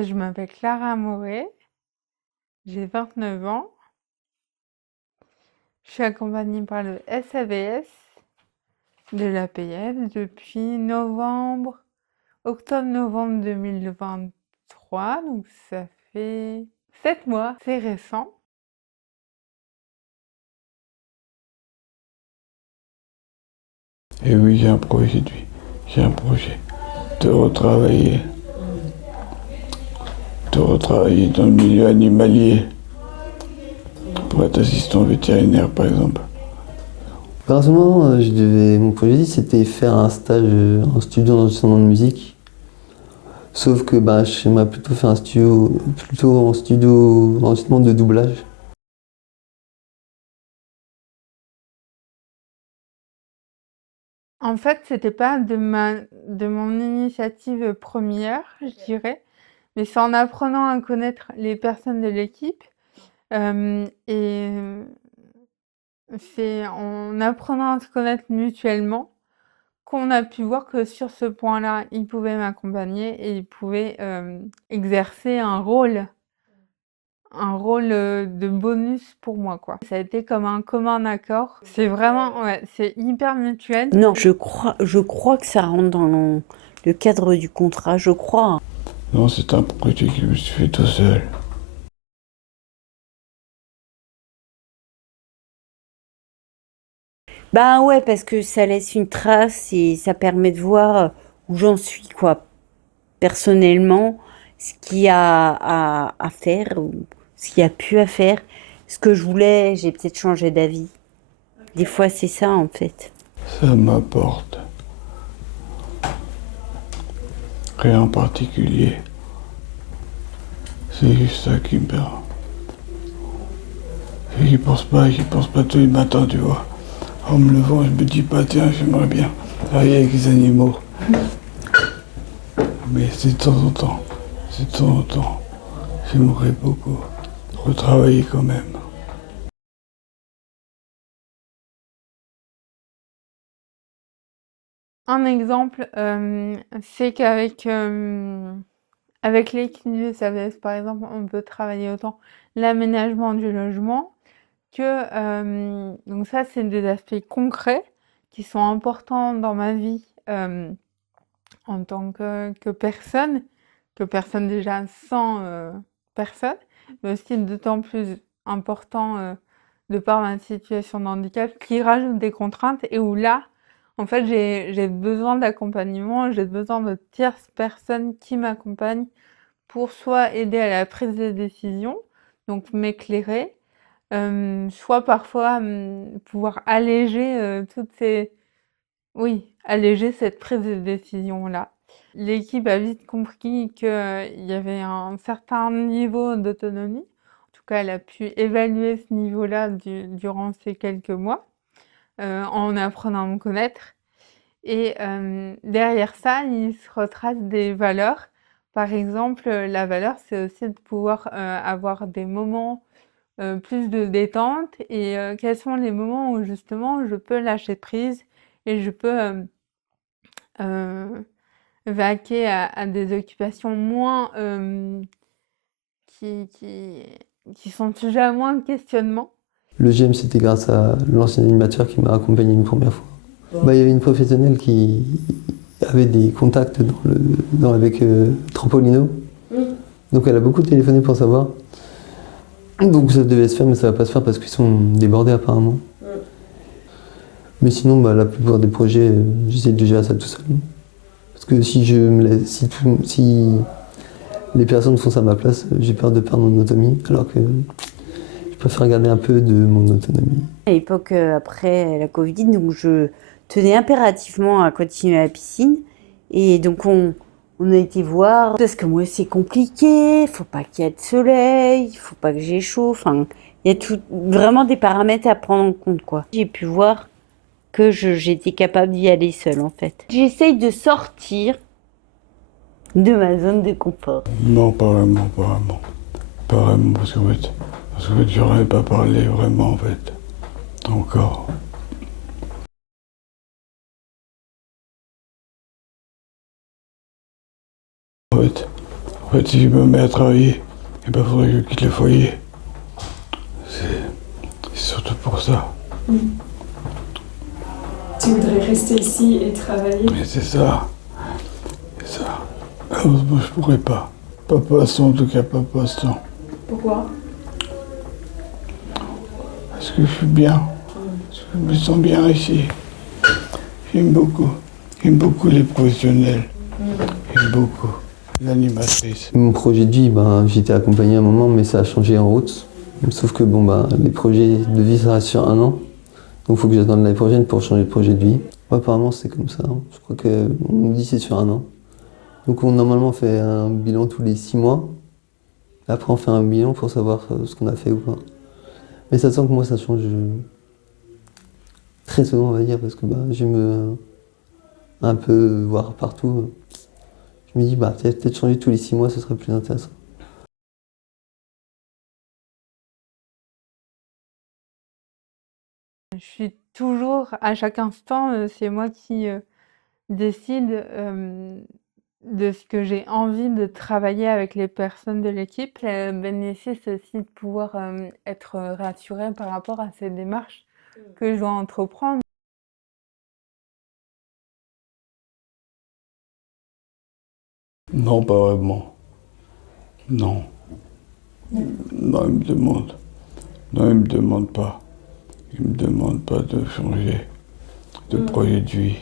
Je m'appelle Clara Moret, j'ai 29 ans. Je suis accompagnée par le SAVS de l'APF depuis octobre-novembre 2023, donc ça fait 7 mois, c'est récent. Et oui, j'ai un projet de vie. J'ai un projet de retravailler dans le milieu animalier pour être assistant vétérinaire, par exemple. Personnellement, mon projet de vie, c'était faire un stage en studio d'enregistrement de musique. Sauf que j'aimerais plutôt faire plutôt en studio d'enregistrement de doublage. En fait, c'était pas de mon initiative première, je dirais, mais c'est en apprenant à connaître les personnes de l'équipe et c'est en apprenant à se connaître mutuellement qu'on a pu voir que sur ce point-là, il pouvait m'accompagner et il pouvait exercer un rôle de bonus pour moi, quoi. Ça a été comme un commun accord. C'est vraiment, ouais, c'est hyper mutuel. Non, je crois que ça rentre dans le cadre du contrat, je crois. Non, c'est un projet que je me suis fait tout seul. Bah ouais, parce que ça laisse une trace et ça permet de voir où j'en suis, quoi, personnellement, ce qu'il y a à faire, ou ce qu'il y a pu à faire. Ce que je voulais, j'ai peut-être changé d'avis. Des fois, c'est ça, en fait. Ça m'apporte rien en particulier. C'est juste ça qui me perd. J'y pense pas tous les matins, tu vois. En me levant, je me dis pas, tiens, j'aimerais bien travailler avec les animaux. Mais c'est de temps en temps. C'est de temps en temps. J'aimerais beaucoup retravailler quand même. Un exemple, c'est qu'avec avec l'équipe du SAVS, par exemple, on peut travailler autant l'aménagement du logement que donc ça, c'est des aspects concrets qui sont importants dans ma vie en tant que personne déjà sans personne, mais aussi d'autant plus important de par ma situation de handicap qui rajoute des contraintes et où là, en fait, j'ai besoin d'accompagnement, j'ai besoin de tierces personnes qui m'accompagnent pour soit aider à la prise de décision, donc m'éclairer, soit parfois pouvoir alléger toutes ces oui, alléger cette prise de décision-là. L'équipe a vite compris qu'il y avait un certain niveau d'autonomie. En tout cas, elle a pu évaluer ce niveau-là durant ces quelques mois, en apprenant à me connaître. Et derrière ça, il se retrace des valeurs. Par exemple, la valeur, c'est aussi de pouvoir avoir des moments plus de détente et quels sont les moments où justement je peux lâcher prise et je peux euh, vaquer à des occupations moins qui, qui, qui sont sujets à moins de questionnement. Le GM, c'était grâce à l'ancien animateur qui m'a accompagné une première fois. Il y avait une professionnelle qui avait des contacts avec Trampolino. Donc elle a beaucoup téléphoné pour savoir. Donc ça devait se faire, mais ça va pas se faire parce qu'ils sont débordés apparemment. Mais sinon, la plupart des projets, j'essaie de gérer ça tout seul. Parce que si les personnes font ça à ma place, j'ai peur de perdre mon autonomie, alors que je préfère garder un peu de mon autonomie. À l'époque, après la Covid, donc je tenais impérativement à continuer à la piscine. Et donc on a été voir, parce que moi c'est compliqué, faut pas qu'il y ait de soleil, faut pas que j'ai chaud, enfin, il y a vraiment des paramètres à prendre en compte, quoi. J'ai pu voir que j'étais capable d'y aller seule, en fait. J'essaye de sortir de ma zone de confort. Non, pas vraiment, pas vraiment. Pas vraiment, parce qu'en fait, j'aurais pas parlé vraiment, en fait. Encore. En fait, fait, si je me mets à travailler, il faudrait que je quitte le foyer. C'est surtout pour ça. Tu voudrais rester ici et travailler? Mais c'est ça. C'est ça. Heureusement, je pourrais pas. Pas pour l'instant, en tout cas, pas pour l'instant. Pourquoi? Parce que je suis bien. Je me sens bien ici. J'aime beaucoup. J'aime beaucoup les professionnels. J'aime beaucoup l'animatrice. Mon projet de vie, j'étais accompagné à un moment, mais ça a changé en route. Sauf que les projets de vie, ça reste sur 1 an. Donc il faut que j'attende l'année prochaine pour changer de projet de vie. Ouais, apparemment, c'est comme ça. Je crois qu'on nous dit que c'est sur 1 an. Donc normalement, on fait un bilan tous les 6 mois. Après, on fait un bilan pour savoir ce qu'on a fait ou pas. Mais ça sent que moi, ça change très souvent, on va dire, parce que j'aime un peu voir partout. Je me dis, peut-être changer tous les 6 mois, ce serait plus intéressant. Je suis toujours, à chaque instant, c'est moi qui décide de ce que j'ai envie de travailler avec les personnes de l'équipe. Ça nécessite aussi de pouvoir être rassurée par rapport à ces démarches que je dois entreprendre. Non, pas vraiment. Non. Non, il me demande. Non, il me demande pas. Il me demande pas de changer de projet de vie.